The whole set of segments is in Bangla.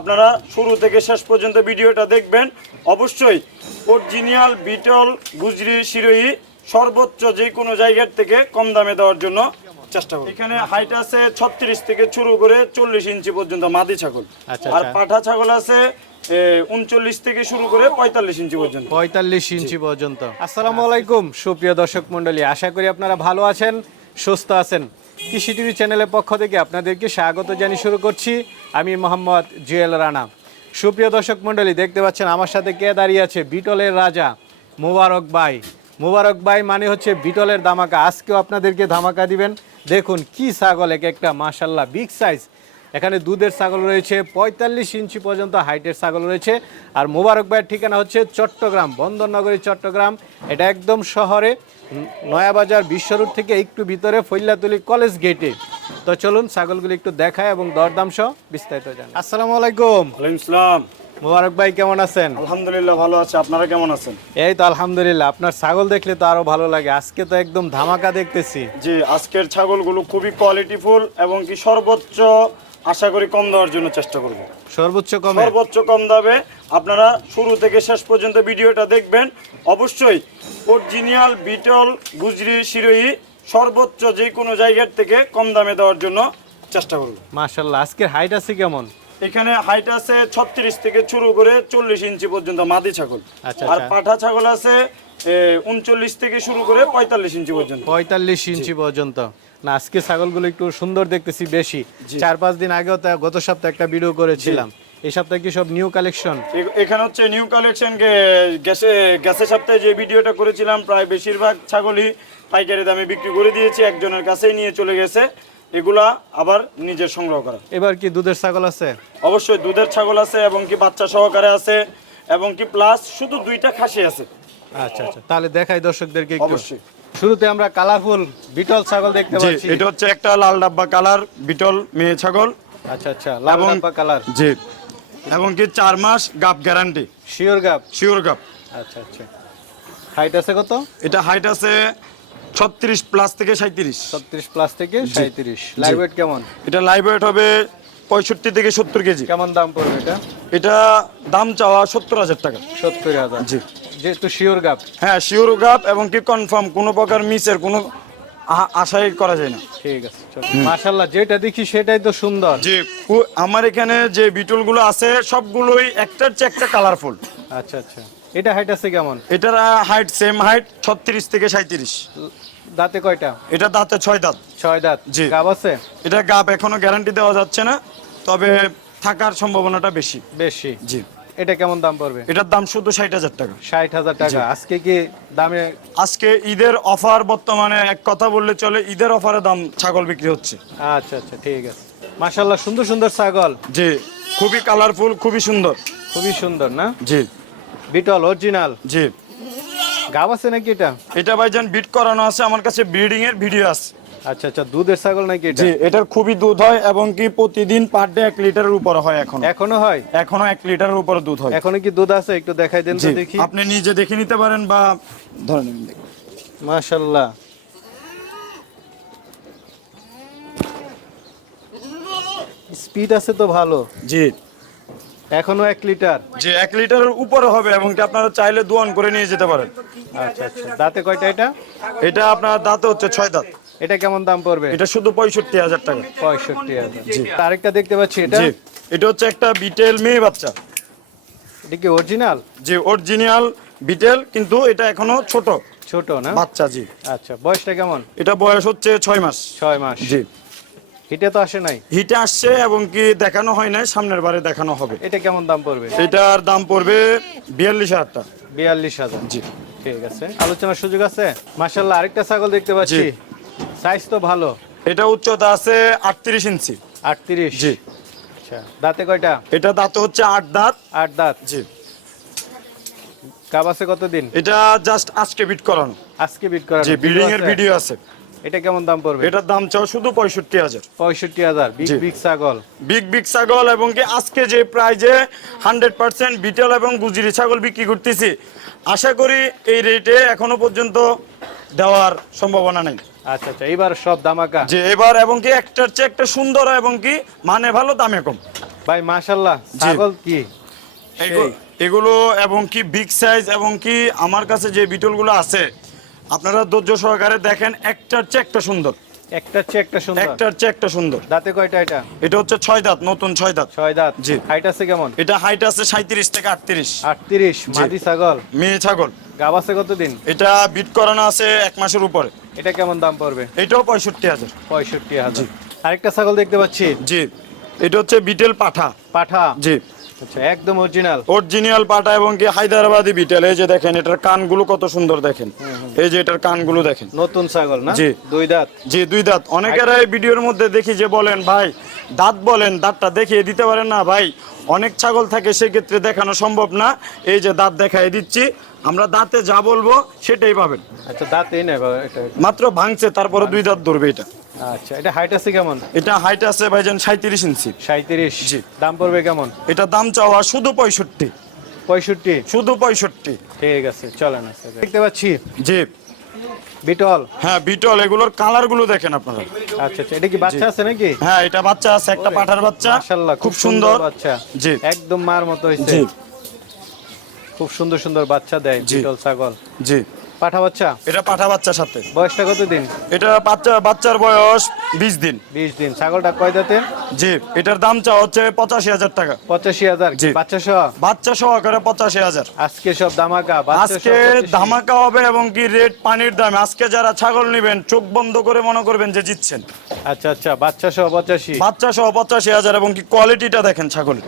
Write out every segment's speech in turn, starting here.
আপনারা শুরু থেকে শেষ পর্যন্ত ভিডিওটা দেখবেন। অবশ্যই অরিজিনাল বিটল গুজরি শিরোহী সর্বোচ্চ যে কোনো জায়গার থেকে কম দামে দেওয়ার জন্য চেষ্টা করব এখানে হাইট আছে ছত্রিশ থেকে শুরু করে চল্লিশ ইঞ্চি পর্যন্ত মাদি ছাগল। আচ্ছা, আর আচ্ছা। পাঠা ছাগল আছে উনচল্লিশ থেকে শুরু করে পঁয়তাল্লিশ ইঞ্চি পর্যন্ত। পঁয়তাল্লিশ ইঞ্চি পর্যন্ত। আসসালামু আলাইকুম সুপ্রিয় দর্শক মন্ডলী আশা করি আপনারা ভালো আছেন সুস্থ আছেন। কৃষি টিভি চ্যানেলের পক্ষ থেকে আপনাদেরকে স্বাগত জানিয়ে শুরু করছি। আমি মোহাম্মদ জুয়েল রানা। সুপ্রিয় দর্শক মণ্ডলী, দেখতে পাচ্ছেন আমার সাথে কে দাঁড়িয়ে আছে? বিটলের রাজা মুবারক বাই মুবারক ভাই মানে হচ্ছে বিটলের ধামাকা। আজকেও আপনাদেরকে ধামাকা দিবেন। দেখুন কি ছাগল এক একটা মাশাল্লাহ বিগ সাইজ এখানে দুধের ছাগল রয়েছে পঁয়তাল্লিশ ইঞ্চি পর্যন্ত হাইটের ছাগল রয়েছে। আর মোবারক ভাইয়ের ঠিকানা হচ্ছে চট্টগ্রাম বন্দরনগরী চট্টগ্রাম। এটা একদম শহরে নয়াবাজার বিশ্ব রোড থেকে একটু ভিতরে ফৈল্লাতলি কলেজ গেটে। তো চলুন ছাগলগুলি একটু দেখায় এবং দরদাম সহ বিস্তারিত জান আসসালামু আলাইকুম। ওয়ালাইকুম আসসালাম মোবারক ভাই কেমন আছেন? আলহামদুলিল্লাহ ভালো আছে। আপনারা কেমন আছেন? এই তো আলহামদুলিল্লাহ। আপনার ছাগল দেখলে তো আরও ভালো লাগে। আজকে তো একদম ধামাকা দেখতেছি। জি আজকের ছাগলগুলো খুবই কোয়ালিটিফুল এবং কি সর্বোচ্চ আশা করি কম দেওয়ার জন্য চেষ্টা করব। সর্বোচ্চ কমে? সর্বোচ্চ কম দামে আপনারা শুরু থেকে শেষ পর্যন্ত ভিডিওটা দেখবেন। অবশ্যই অরিজিনাল বিটল গুজরি শিরোহী সর্বোচ্চ যে কোনো জায়গার থেকে কম দামে দেওয়ার জন্য চেষ্টা করব। মাশাল্লাহ আজকের হাইট আছে কেমন? এখানে হাইট আছে ছত্রিশ থেকে শুরু করে চল্লিশ ইঞ্চি পর্যন্ত মাদি ছাগল। আচ্ছা, আর আচ্ছা। পাঠা ছাগল আছে উনচল্লিশ থেকে শুরু করে পঁয়তাল্লিশ ইঞ্চি পর্যন্ত। পঁয়তাল্লিশ ইঞ্চি পর্যন্ত। না আজকে ছাগলগুলো একটু সুন্দর দেখতেছি বেশি। চার পাঁচ দিন আগেও তো গত সপ্তাহে একটা ভিডিও করেছিলাম। এই সপ্তাহে কি সব নিউ কালেকশন এখানে হচ্ছে নিউ কালেকশন গ্যাসে গ্যাসের সপ্তাহে যে ভিডিওটা করেছিলাম প্রায় বেশিরভাগ ছাগলই পাইকারি দামে বিক্রি করে দিয়েছি একজনের কাছেই নিয়ে চলে গেছে। এগুলা আবার নিজের সংগ্রহ করা। এবার কি দুধের ছাগল আছে? অবশ্যই দুধের ছাগল আছে এবং কি বাচ্চা সহকারে আছে এবং কি প্লাস শুধু দুইটা খাসি আছে। আচ্ছা আচ্ছা। তাহলে দেখাই দর্শকদেরকে একটু। অবশ্যই। শুরুতে আমরা কালারফুল বিটল ছাগল দেখতে পাচ্ছি। এটা হচ্ছে একটা লাল ডাব্বা কালার বিটল মেয়ে ছাগল। আচ্ছা আচ্ছা লাল ডাব্বা কালার। জি এবং কি চার মাস গাপ গ্যারান্টি। শিওর গাব শিওর গাপ আচ্ছা আচ্ছা। হাইট আছে কত? এটা হাইট আছে ছত্রিশ প্লাস থেকে সাঁত্রিশ ছত্রিশ প্লাস থেকে সাঁত্রিশ লাইভ ওয়েট কেমন? এটা লাইভ ওয়েট হবে পঁয়ষট্টি থেকে সত্তর কেজি। কেমন দাম পড়বে এটা? এটা দাম চাওয়া সত্তর হাজার টাকা। সত্তর হাজার। জি। যেহেতু শিওর গাব হ্যাঁ শিওর গাপ এবং কি কনফার্ম কোনো প্রকার মিসের কোনো আশাই করা যায় না। ঠিক আছে মাশাল্লাহ যেটা দেখি সেটাই তো সুন্দর। যে আমার এখানে যে বিটলগুলো আছে সবগুলোই একটার চেয়ে একটা কালারফুল আচ্ছা আচ্ছা। এটা হাইট আছে কেমন? এটার হাইট সেম হাইট ছত্রিশ থেকে সাঁত্রিশ দাঁতে কয়টা? এটা দাঁতে ছয় দাঁত। ছয় দাঁত। জি। গাব আছে? এটা গাপ এখনও গ্যারান্টি দেওয়া যাচ্ছে না তবে থাকার সম্ভাবনাটা বেশি। বেশি। জি। এটা কেমন দাম পড়বে? এটার দাম শুধু ষাট হাজার টাকা। ষাট হাজার টাকা। আজকে কি দামে আজকে ঈদের অফার বর্তমানে এক কথা বললে চলে ঈদের অফারে দাম ছাগল বিক্রি হচ্ছে। আচ্ছা আচ্ছা ঠিক আছে। মাশাল্লাহ সুন্দর সুন্দর ছাগল। জি খুবই কালারফুল খুবই সুন্দর। খুবই সুন্দর না? জি। বিটল অরিজিনাল। জি। গাব আছে নাকি এটা? এটা ভাইজান বিট করানো আছে আমার কাছে ব্রিডিং এর ভিডিও আছে। আচ্ছা আচ্ছা দুধের ছাগল নাকি এটা? জি এটার খুবই দুধ হয় এবং কি প্রতিদিন পার ডে এক লিটারের উপরে হয় এখন। এখনও হয়? এখনও এক লিটারের উপরে দুধ হয়। এখনও কি দুধ আছে? একটু দেখাই দেন তো দেখি। আপনি নিজে দেখে নিতে পারেন বা ধরে দেখুন। মাশাল্লাহ। স্পিড আছে তো ভালো। জি। এখনও এক লিটার? যে এক লিটারের উপরে হবে এবং কি আপনারা চাইলে দোয়ান করে নিয়ে যেতে পারেন। আচ্ছা আচ্ছা। দাঁতে কয়টা এটা? এটা আপনার দাঁতে হচ্ছে ছয় দাঁত। এটা কেমন দাম পড়বে? এটা শুধু পঁয়ষট্টি হাজার টাকা। পঁয়ষট্টি হাজার। আরেকটা দেখতে পাচ্ছি এটা। এটা হচ্ছে একটা বিটেল মেয়ে বাচ্চা। এটা কি অরিজিনাল যে অরিজিনাল বিটেল কিন্তু এটা এখনও ছোট। ছোট না? বাচ্চা জি। আচ্ছা বয়সটা কেমন? এটা বয়স হচ্ছে ছয় মাস। ছয় মাস। জি। হিটে তো আসে নাই? হিটে আসছে এবং কি দেখানো হয় নাই সামনের বারে দেখানো হবে। এটা কেমন দাম পড়বে? এটার দাম পড়বে বিয়াল্লিশ হাজার টাকা। বিয়াল্লিশ হাজার। জি। ঠিক আছে। আলোচনার সুযোগ আছে? মাশাল্লাহ আরেকটা ছাগল দেখতে পাচ্ছি। জি। সাইজ তো ভালো। এটা উচ্চতা আছে আটত্রিশ ইঞ্চি। আটত্রিশ? জি। আচ্ছা দাঁতে কয়টা? এটা দাঁত হচ্ছে আট দাঁত। আট দাঁত? জি। কাব আছে কতদিন? এটা জাস্ট আজকে বিট করানো। আজকে বিট করা জি বিল্ডিং এর ভিডিও আছে। এটা কেমন দাম পড়বে? এটার দাম চাও শুধু পঁয়ষট্টি হাজার। পঁয়ষট্টি হাজার। বিগ। বিগ ছাগল। বিগ বিগ ছাগল এবং কি আজকে যে প্রাইজে হান্ড্রেড পার্সেন্ট বিটেল এবং গুজরি ছাগল বিক্রি করতেছি আশা করি এই রেটে এখনও পর্যন্ত দেওয়ার সম্ভাবনা নেই। আচ্ছা আচ্ছা এবার সব দামাকা যে এবার এবং কি একটার চেয়ে একটা সুন্দর এবং কি মানে ভালো দামে কম। ভাই মাশাল্লাহ ছাগল কি? এগুলো এবং কি বিগ সাইজ এবং কি আমার কাছে যে বিটলগুলো আছে আপনারা ধৈর্য সহকারে দেখেন একটার চেয়ে একটা সুন্দর। একটার চেয়ে একটা সুন্দর। একটার চেয়ে একটা সুন্দর। দাঁতে কয়টা এটা? এটা হচ্ছে ছয় দাঁত নতুন ছয় দাঁত। ছয় দাঁত। জি। হাইট আছে কেমন? এটা হাইট আছে সাঁত্রিশ থেকে আটত্রিশ। আটত্রিশ। মাদি ছাগল? মেয়ে ছাগল। গাব আছে কতদিন? এটা বিট করানো আছে এক মাসের উপরে। এটা কেমন দাম পড়বে? এটাও পঁয়ষট্টি হাজার। পঁয়ষট্টি হাজার। আরেকটা ছাগল দেখতে পাচ্ছি। জি। এটা হচ্ছে বিটেল পাঠা। পাঠা। জি। একদম অরিজিনাল অরিজিনাল পাটা এবং কি হায়দ্রাবাদি বিটেল এই যে দেখেন এটার কানগুলো কত সুন্দর দেখেন। এই যে এটার কানগুলো দেখেন। নতুন ছাগল না? জি। দুই দাঁত। জি দুই দাঁত। অনেকেরা এই ভিডিওর মধ্যে দেখি যে বলেন ভাই দাঁত বলেন দাঁতটা দেখিয়ে দিতে পারেন না ভাই। অনেক ছাগল থাকে সেক্ষেত্রে দেখানো সম্ভব না। এই যে দাঁত দেখাই দিচ্ছি আমরা দাঁতে যা বলব সেটাই পাবেন। আচ্ছা দাঁতেই নেই মাত্র ভাঙছে তারপরে দুই দাঁত ধরবে এটা। আচ্ছা এটা হাইট আছে কেমন? এটা হাইট আছে ভাইজান সাঁত্রিশ ইঞ্চি। সাঁত্রিশ জি। দাম পড়বে কেমন? এটা দাম চাওয়া শুধু পঁয়ষট্টি। পঁয়ষট্টি? শুধু পঁয়ষট্টি। ঠিক আছে চলেন আচ্ছা দেখতে পাচ্ছি। জি। বিটল? হ্যাঁ বিটল এগুলোর কালারগুলো দেখেন আপনারা। আচ্ছা আচ্ছা এটা কি বাচ্চা আছে নাকি? হ্যাঁ এটা বাচ্চা আছে একটা পাঠার বাচ্চা। মাশাআল্লাহ খুব সুন্দর বাচ্চা। জি। একদম মার মতো হয়েছে জি। খুব সুন্দর সুন্দর বাচ্চা দেয় বিটল ছাগল। জি। পাঠা বাচ্চা? এটা পাঠা বাচ্চার সাথে। বয়সটা কতদিন? এটা বাচ্চা বাচ্চার বয়স বিশ দিন। বিশ দিন। ছাগলটা কয় দাঁতের জি এটার দাম চা হচ্ছে পঁচাশি হাজার টাকা। পঁচাশি হাজার। জি। বাচ্চা সহ? বাচ্চা সহকারে পঁচাশি হাজার। আজকে সব সহ আজকে ধামাকা হবে এবং কি রেট পানির দাম। আজকে যারা ছাগল নেবেন চোখ বন্ধ করে মনে করবেন যে জিতছেন। আচ্ছা আচ্ছা বাচ্চা সহ পঁচাশি। বাচ্চা সহ পঁচাশি হাজার এবং কি কোয়ালিটিটা দেখেন ছাগলের।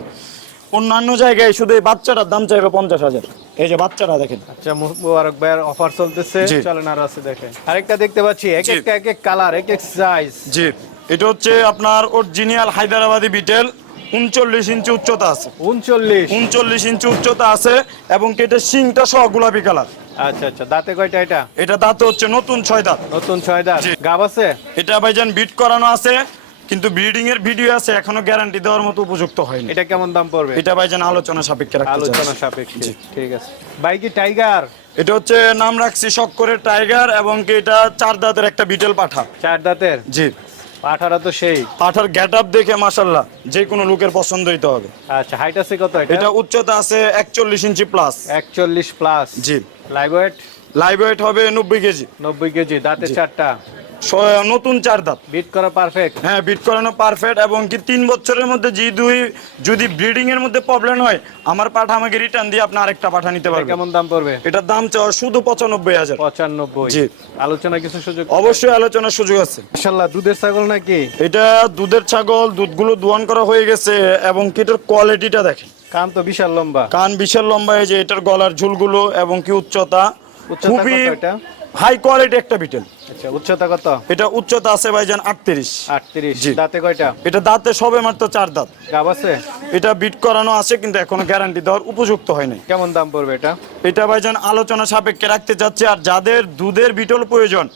অন্যান্য জায়গায় শুধু এই বাচ্চাটার দাম চাইবে পঞ্চাশ হাজার। এই যে বাচ্চাটা দেখেন। আচ্ছা মুবারক ভাইয়ের অফার চলতেছে। চলেন আর আছে দেখেন। আরেকটা দেখতে পাচ্ছি এক জি। একটা এক এক কালার এক এক সাইজ জি। এটা হচ্ছে আপনার অরিজিনাল হায়দ্রাবাদি বিটেল উনচল্লিশ ইঞ্চি উচ্চতা আছে। উনচল্লিশ। উনচল্লিশ ইঞ্চি উচ্চতা আছে এবং কি এটা শিংটা সহ গোলাপি কালার আচ্ছা আচ্ছা। দাঁতে কয়টা এটা? এটা দাঁত হচ্ছে নতুন ছয় দাঁত। নতুন ছয় দাঁত। গাব আছে? এটা ভাইজান বিট করানো আছে। কিন্তু ব্রিডিং এর ভিডিও আছে এখনও গ্যারান্টি দেওয়ার মতো উপযুক্ত হয়নি। এটা কেমন দাম পড়বে? এটা ভাইজান আলোচনা সাপেক্ষে রাখতে। আলোচনা সাপেক্ষে ঠিক আছে। ভাই কি টাইগার এটা হচ্ছে নাম রাখছি শখ করে টাইগার এবং কি এটা চার দাঁতের একটা বিটেল পাঠা। চার দাঁতের? জি। পাঠারা তো সেই। পাঠার গেট আপ দেখে মাসাল্লাহ যে কোনো লোকের পছন্দ হইতে হবে। আচ্ছা হাইট আছে কত এটা? এটা উচ্চতা আছে একচল্লিশ ইঞ্চি প্লাস একচল্লিশ প্লাস জি। লাইভ ওয়েট লাইভ ওয়েট হবে নব্বই কেজি। নব্বই কেজি দাঁতে চারটা। নতুন চার দাঁত। বিট করা পারফেক্ট হ্যাঁ বিট করানো পারফেক্ট এবং কি তিন বছরের মধ্যে যে দুই যদি ব্রিডিং এর মধ্যে প্রবলেম হয় আমার পাঠা আমাকে রিটার্ন দিয়ে আপনি আরেকটা পাঠা নিতে পারবেন। কেমন দাম পড়বে? এটার দাম চাওয়া শুধু পঁচানব্বই হাজার। পঁচানব্বই। জি। আলোচনা কিছু সুযোগ অবশ্যই আলোচনার সুযোগ আছে। মাশাল্লাহ দুধের ছাগল নাকি? এটা দুধের ছাগল দুধগুলো দোয়ান করা হয়ে গেছে এবং কি এটার কোয়ালিটিটা দেখেন। কান তো বিশাল লম্বা। কান বিশাল লম্বা এই যে এটার গলার ঝুলগুলো এবং কি উচ্চতা। খুবই? হাই কোয়ালিটি একটা বিটেল। আচ্ছা উচ্চতা কত? এটা উচ্চতা আছে ভাইজান আটত্রিশ। আটত্রিশ। জি। দাঁতে কয়টা? এটা দাঁতে সবে মাত্র চার দাঁত। গাব আছে? এটা বিট করানো আছে কিন্তু এখনও গ্যারান্টি দেওয়ার উপযুক্ত কেমন দাম পড়বে এটা? এটা ভাইজান আলোচনা সাপেক্ষে রাখতে চাচ্ছি আর যাদের দুধের বিটল প্রয়োজন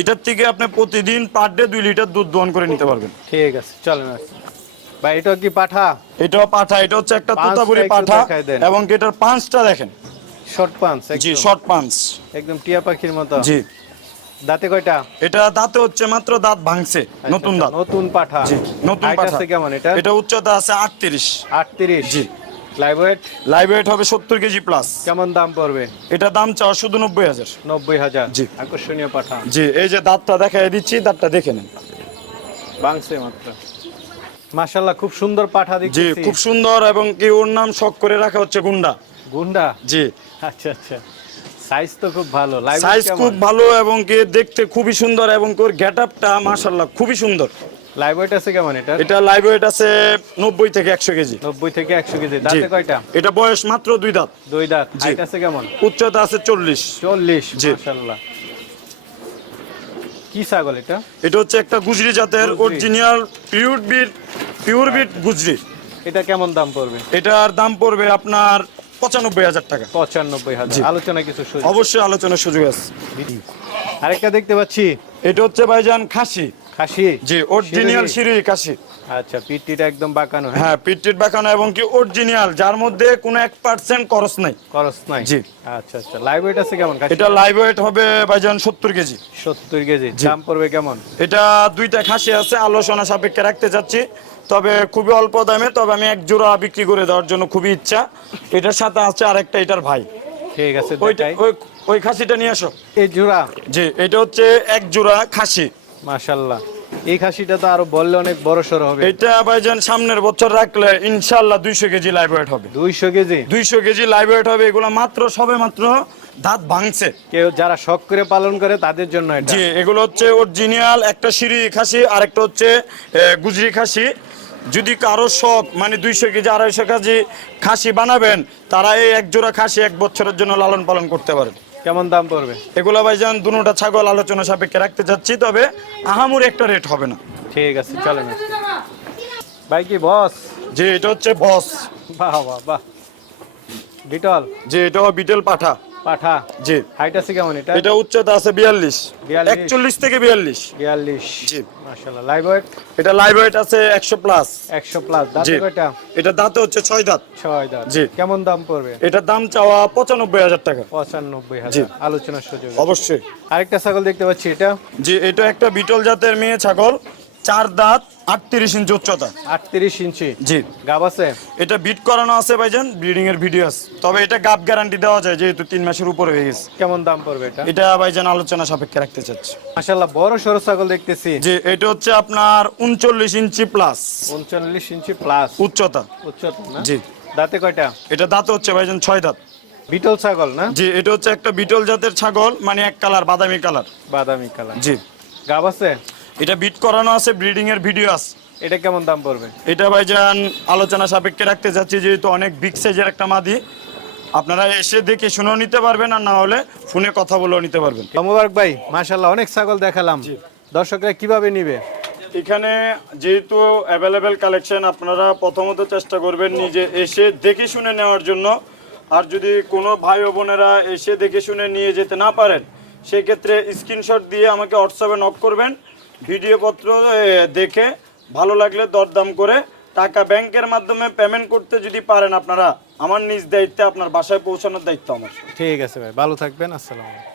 এটার থেকে আপনি প্রতিদিন পার ডে দুই লিটার দুধ দোয়ান করে নিতে পারবেন। ঠিক আছে চলেন ভাই এটা কি পাঠা? এটাও পাঠা এটা হচ্ছে একটা তোতাপুরি পাঠা এবং এটার পাঁচটা দেখেন। শর্ট পাঞ্চ জি শর্ট পাঁচ একদম টিয়া পাখির মতো। জি। দাঁতে কয়টা? এটা দাঁতে হচ্ছে মাত্র দাঁত ভাঙছে আচ্ছা, নতুন আচ্ছা, দাঁত। নতুন পাঠা। জি নতুন পাঠা। কেমন এটা? এটা উচ্চতা আছে আটত্রিশ। আটত্রিশ। জি। লাইভ ওয়েট লাইভ ওয়েট হবে সত্তর কেজি প্লাস কেমন দাম পড়বে? এটা দাম চাওয়া শুধু নব্বই হাজার। নব্বই হাজার। জি। আকর্ষণীয় পাঠা। জি এই যে দাঁতটা দেখাই দিচ্ছি দাঁতটা দেখে নেন। বাংছে মাত্র। মাশাল্লাহ খুব সুন্দর পাঠা জি খুব সুন্দর এবং কি ওর নাম শখ করে রাখা হচ্ছে গুন্ডা। গুন্ডা? জি। আচ্ছা আচ্ছা। সাইজ তো খুব ভালো। সাইজ খুব ভালো এবং কি দেখতে খুবই সুন্দর এবং ওর গেট আপটা মাশাল্লাহ খুবই সুন্দর। লাইভ ওয়েট আছে কেমন এটা এটা লাইভ ওয়েট আছে নব্বই থেকে একশো কেজি। নব্বই থেকে একশো কেজি। জি। দাঁতে কয়টা? এটা বয়স মাত্র দুই দাঁত। দুই দাঁত। হাইট আছে কেমন? উচ্চতা আছে চল্লিশ। চল্লিশ জি। মাশাল্লাহ কি ছাগল এটা? এটা হচ্ছে একটা গুজরি জাতের। অরিজিনাল পিওর বিট পিওর বিট গুজরি। এটা কেমন দাম পড়বে? এটার দাম পড়বে আপনার পঁচানব্বই হাজার টাকা। পঁচানব্বই হাজার। আলোচনা কিছু অবশ্যই আলোচনার সুযোগ আছে। আরেকটা দেখতে পাচ্ছি। এটা হচ্ছে ভাইজান খাসি। খাসি জি অরিজিনাল। সিরি খাসি আচ্ছা পিটটিটা একদম বাঁকানো হ্যাঁ? হ্যাঁ পিটটিট বাঁকানো এবং কি অরিজিনাল যার মধ্যে কোনো এক পার্সেন্ট খরচ নাই। খরচ নাই? জি। আচ্ছা আচ্ছা লাইভ ওয়েট আছে কেমন এটা লাইভ ওয়েট হবে ভাইজান সত্তর কেজি। সত্তর কেজি দাম পড়বে কেমন? এটা দুইটা খাসি আছে আলোচনা সাপেক্ষে রাখতে চাচ্ছি। তবে খুবই অল্প দামে তবে আমি এক জোড়া বিক্রি করে দেওয়ার জন্য খুবই ইচ্ছা। এটার সাথে আছে আরেকটা এটার ভাই। ঠিক আছে ওইটা ওই ওই খাসিটা নিয়ে আসো। এই জোড়া? জি এটা হচ্ছে এক জোড়া খাসি। মাশাল্লাহ এই খাসিটা তো আরও বললে অনেক বড় সড় হবে। এটা ভাইজান সামনের বছর রাখলে ইনশাল্লাহ দুইশো কেজি লাইভ ওয়েট হবে। দুইশো কেজি? দুইশো কেজি লাইভ ওয়েট হবে এগুলো মাত্র সবে মাত্র দাঁত ভাঙছে। কেউ যারা শখ করে পালন করে তাদের জন্য এটা। জি এগুলো হচ্ছে অরিজিনাল একটা সিঁড়ি খাসি আর একটা হচ্ছে গুজরি খাসি। যদি কারও শখ মানে দুইশো কেজি আড়াইশো কেজি খাসি বানাবেন তারা এই এক জোড়া খাসি এক বছরের জন্য লালন পালন করতে পারেন। কেমন দাম পড়বে? এগুলো ভাইজান দুটা ছাগল আলোচনা সাপেক্ষে রাখতে চাচ্ছি তবে আহামুর একটা রেট হবে না। ঠিক আছে চলেন। ভাই কি বস? যে এটা হচ্ছে বস। বাহ বাহ বাহ। বিটল? যে এটা বিটল পাঠা। পাঠা? জি। হাইট আছে কেমন এটা? এটা উচ্চতা আছে 42 একচল্লিশ থেকে বিয়াল্লিশ। বিয়াল্লিশ। জি। মাশাল্লাহ লাইভ ওয়েট এটা লাইভ ওয়েট আছে একশো প্লাস একশো প্লাস দাঁতে জি। কয়টা? এটা দাঁতে হচ্ছে ছয় দাঁত। ছয় দাঁত। জি। কেমন দাম পড়বে? এটার দাম চাওয়া পঁচানব্বই হাজার টাকা। পঁচানব্বই জি। হাজার আলোচনার সুযোগ অবশ্যই। আরেকটা ছাগল দেখতে পাচ্ছি এটা? যে এটা একটা বিটল জাতের মেয়ে ছাগল। চার দাঁত আটত্রিশ ইঞ্চি উচ্চতা। আটত্রিশ ইঞ্চি। জি। গাব আছে? এটা বিট করানো আছে ভাইজান ব্রিডিং এর ভিডিও আছে। তবে এটা গাব গ্যারান্টি দেওয়া যায় যেহেতু তিন মাসের উপরে হয়ে গেছে। কেমন দাম পড়বে এটা? এটা ভাইজান আলোচনা সাপেক্ষে রাখতে চাচ্ছি। মাশাল্লাহ বড় সরো ছাগল দেখতেছি। যে এটা হচ্ছে আপনার উনচল্লিশ ইঞ্চি প্লাস উনচল্লিশ ইঞ্চি প্লাস উচ্চতা। উচ্চতা না? জি। দাঁতে কয়টা? এটা দাঁত হচ্ছে ভাইজান ছয় দাঁত। বিটল ছাগল না? জি এটা হচ্ছে একটা বিটল জাতের ছাগল মানে এক কালার বাদামি কালার। বাদামি কালার। জি। গাব আছে? এটা বিট করানো আছে ব্রিডিং এর ভিডিও আছে। এটা কেমন দাম পড়বে? এটা ভাইজান আলোচনা সাপেক্ষে রাখতে যাচ্ছি যেহেতু অনেক বিগ সাইজের একটা মাদি। আপনারা এসে দেখে শুনেও নিতে পারবেন আর না হলে ফোনে কথা বলেও নিতে পারবেন। মোবারক ভাই মাশাল্লাহ অনেক ছাগল দেখালাম। দর্শকরা কীভাবে নিবে? এখানে যেহেতু অ্যাভেলেবেল কালেকশন আপনারা প্রথমত চেষ্টা করবেন নিজে এসে দেখে শুনে নেওয়ার জন্য। আর যদি কোনো ভাই ও বোনেরা এসে দেখে শুনে নিয়ে যেতে না পারেন সেক্ষেত্রে স্ক্রিনশট দিয়ে আমাকে হোয়াটসঅ্যাপে নক করবেন। ভিডিও পত্র দেখে ভালো লাগলে দরদাম করে টাকা ব্যাংকের মাধ্যমে পেমেন্ট করতে যদি পারেন আপনারা, আমার নিজ দায়িত্বে আপনার বাসায় পৌঁছানোর দায়িত্ব আমার। ঠিক আছে ভাই, ভালো থাকবেন, আসসালাম